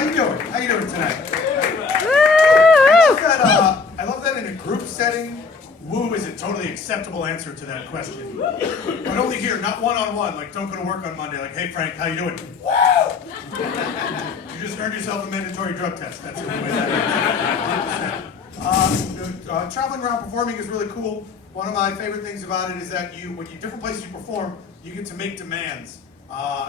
How you doing? How you doing tonight? I love that in a group setting, woo is a totally acceptable answer to that question. But only here, not one-on-one, like don't go to work on Monday, like, hey Frank, how you doing? Woo! You just earned yourself a mandatory drug test. That's the only way that is. Traveling around performing is really cool. One of my favorite things about it is that when you different places you perform, you get to make demands.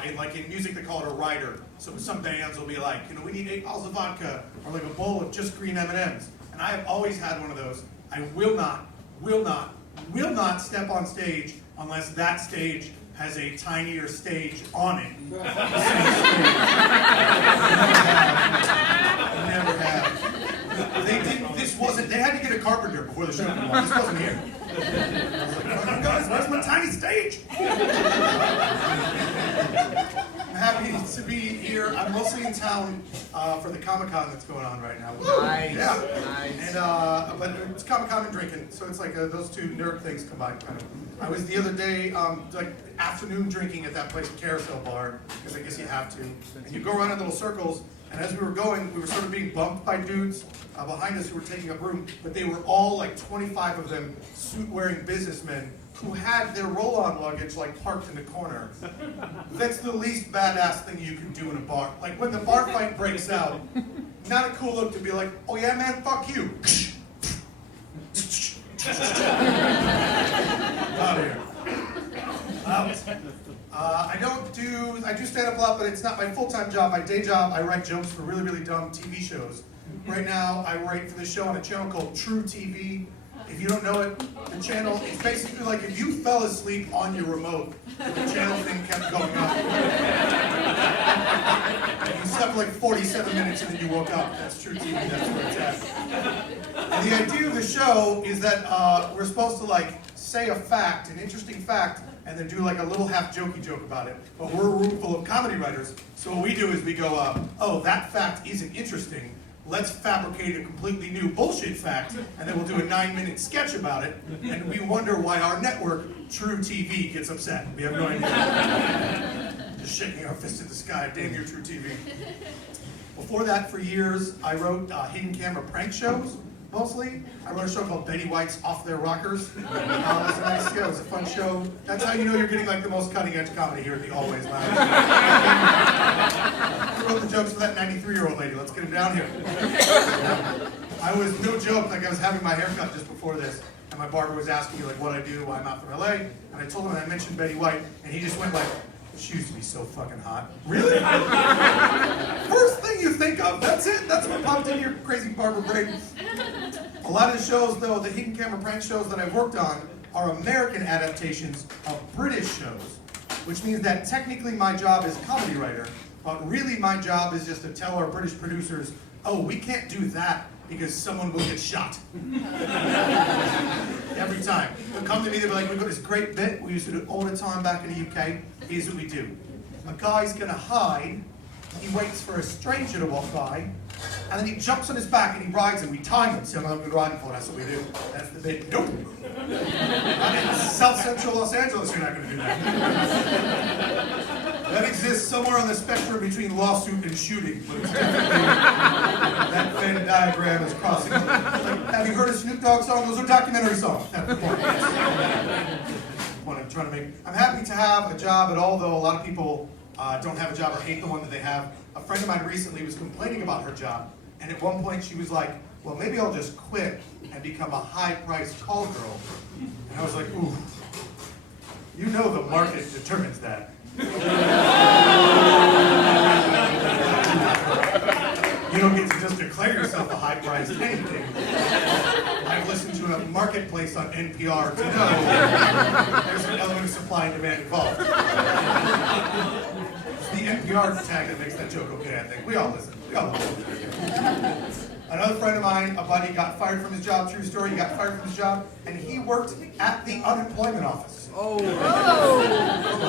In music, they call it a rider. So some bands will be like, we need 8 bottles of vodka, or like a bowl of just green M&Ms. And I have always had one of those. I will not step on stage unless that stage has a tinier stage on it. Never have. They had to get a carpenter before the show came on. This wasn't here. I was like, oh, guys, where's my tiny stage? I'm happy to be here. I'm mostly in town for the Comic-Con that's going on right now. Nice. Yeah. Nice. And but it's Comic-Con and drinking, so it's like those two nerd things combined, kind of. I was the other day, afternoon drinking at that place, Carousel Bar, because I guess you have to. And you go around in little circles, and as we were going, we were sort of being bumped by dudes behind us who were taking up room, but they were all, like 25 of them, suit-wearing businessmen who had their roll-on luggage, like, parked in the corner. That's the least badass thing you can do in a bar. Like, when the bar fight breaks out, not a cool look to be like, oh yeah, man, fuck you. Out of here. I do stand up a lot, but it's not my full-time job. My day job, I write jokes for really, really dumb TV shows. Right now, I write for this show on a channel called True TV. If you don't know it, the channel is basically like if you fell asleep on your remote, the channel thing kept going up. And you slept like 47 minutes and then you woke up. That's True TV, that's where it's at. And the idea of the show is that we're supposed to like say a fact, an interesting fact, and then do like a little half jokey joke about it. But we're a room full of comedy writers, so what we do is we go, oh, that fact isn't interesting. Let's fabricate a completely new bullshit fact, and then we'll do a 9-minute sketch about it, and we wonder why our network, True TV, gets upset. We have no idea. Just shaking our fist at the sky, damn you, True TV. Before that, for years, I wrote hidden camera prank shows, mostly. I wrote a show called Betty White's Off Their Rockers. It was a nice show, it was a fun show. That's how you know you're getting like the most cutting edge comedy here at the Always Lounge. I wrote the jokes for that 93-year-old lady, let's get him down here. I was, no joke, like I was having my haircut just before this, and my barber was asking me like what I do, why I'm out from LA, and I told him I mentioned Betty White, and he just went like, she used to be so fucking hot. Really? First thing you think of, that's it. That's what popped in your crazy barber brain. A lot of the shows, though, the hidden camera prank shows that I've worked on are American adaptations of British shows, which means that technically my job is comedy writer, but really my job is just to tell our British producers, oh, we can't do that because someone will get shot. Every time. They'll come to me, they'll be like, we've got this great bit, we used to do it all the time back in the UK. Here's what we do. A guy's gonna hide, he waits for a stranger to walk by, and then he jumps on his back and he rides him. We time him, so I'm gonna ride him for, that's what we do. That's the bit. Nope. I'm in South Central Los Angeles, you're not gonna do that. That exists somewhere on the spectrum between lawsuit and shooting, but it's definitely, that Venn diagram is crossing. Like, have you heard a Snoop Dogg song? Those are documentary songs. That's the point. What I'm trying to make. I'm happy to have a job at all, though a lot of people don't have a job or hate the one that they have. A friend of mine recently was complaining about her job, and at one point she was like, well, maybe I'll just quit and become a high-priced call girl. And I was like, ooh, you know the market determines that. You don't get to just declare yourself a high-priced anything. I've listened to a marketplace on NPR to know there's an element of supply and demand involved. It's the NPR tag that makes that joke okay, I think. We all listen. We all listen. Another friend of mine, a buddy, got fired from his job. True story, he got fired from his job, and he worked at the unemployment office. Oh.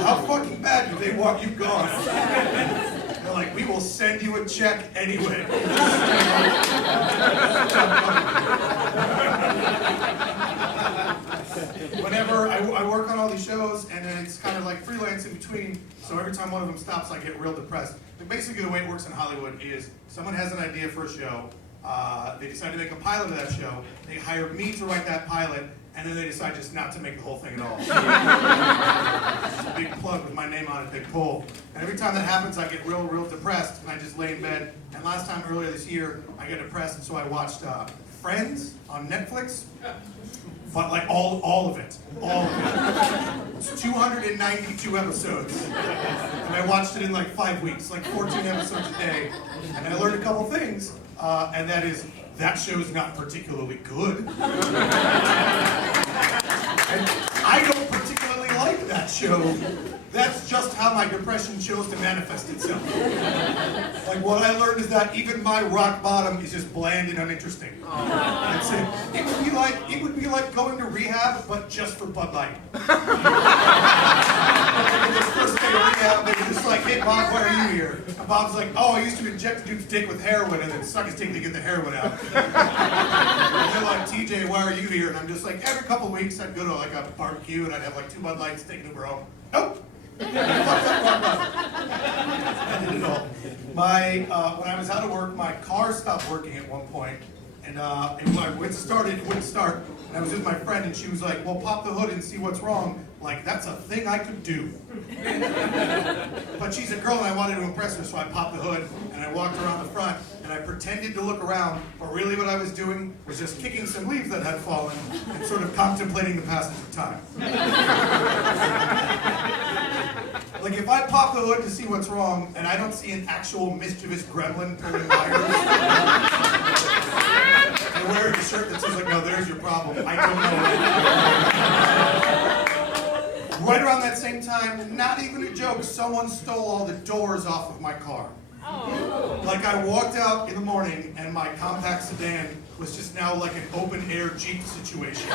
How fucking bad do they want you gone? They're like, we will send you a check anyway. But whenever I work on all these shows, and then it's kind of like freelance in between, so every time one of them stops, I get real depressed. But basically the way it works in Hollywood is someone has an idea for a show, they decide to make a pilot of that show, they hire me to write that pilot, and then they decide just not to make the whole thing at all. It's a big plug with my name on it, they pull. And every time that happens, I get real depressed, and I just lay in bed. And last time, earlier this year, I got depressed, and so I watched Friends on Netflix. But like all of it. It's 292 episodes. And I watched it in like 5 weeks, like 14 episodes a day. And I learned a couple things, and that is, that show's not particularly good. And I don't particularly like that show. That's just how my depression chose to manifest itself. Like, what I learned is that even my rock bottom is just bland and uninteresting. That's it. It would be like going to rehab, but just for Bud Light. This first day of rehab, they were just like, "Hey Bob, why are you here?" And Bob's like, "Oh, I used to inject a dude's dick with heroin and then suck his dick to get the heroin out." And they're like, "TJ, why are you here?" And I'm just like, every couple of weeks I'd go to like a barbecue and I'd have like 2 Bud Lights, take an Uber home. Nope. I did it all. When I was out of work, my car stopped working at one point, and when I went to start it, it wouldn't start. And I was with my friend, and she was like, "Well, pop the hood and see what's wrong." Like, that's a thing I could do. But she's a girl, and I wanted to impress her, so I popped the hood, and I walked around the front, and I pretended to look around, but really what I was doing was just kicking some leaves that had fallen, and sort of contemplating the passage of time. Like, if I pop the hood to see what's wrong, and I don't see an actual mischievous gremlin pulling wires, and wearing a shirt that says, like, "No, there's your problem," I don't know. Right around that same time, not even a joke, someone stole all the doors off of my car. Like, I walked out in the morning, and my compact sedan was just now like an open-air Jeep situation.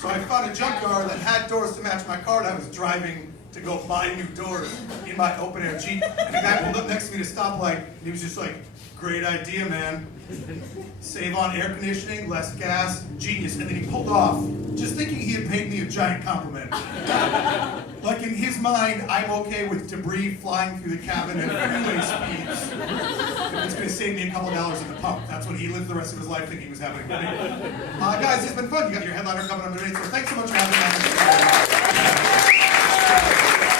So I found a junkyard that had doors to match my car, and I was driving to go buy new doors in my open-air Jeep. And the guy pulled up next to me at a stoplight, and he was just like, "Great idea, man. Save on air conditioning, less gas, genius." And then he pulled off, just thinking he had paid me a giant compliment. Like, in his mind, I'm okay with debris flying through the cabin at freeway speeds. If it's going to save me a couple dollars in the pump. That's what he lived the rest of his life thinking was happening to me. Guys, it's been fun. You got your headliner coming up today, so thanks so much for having me.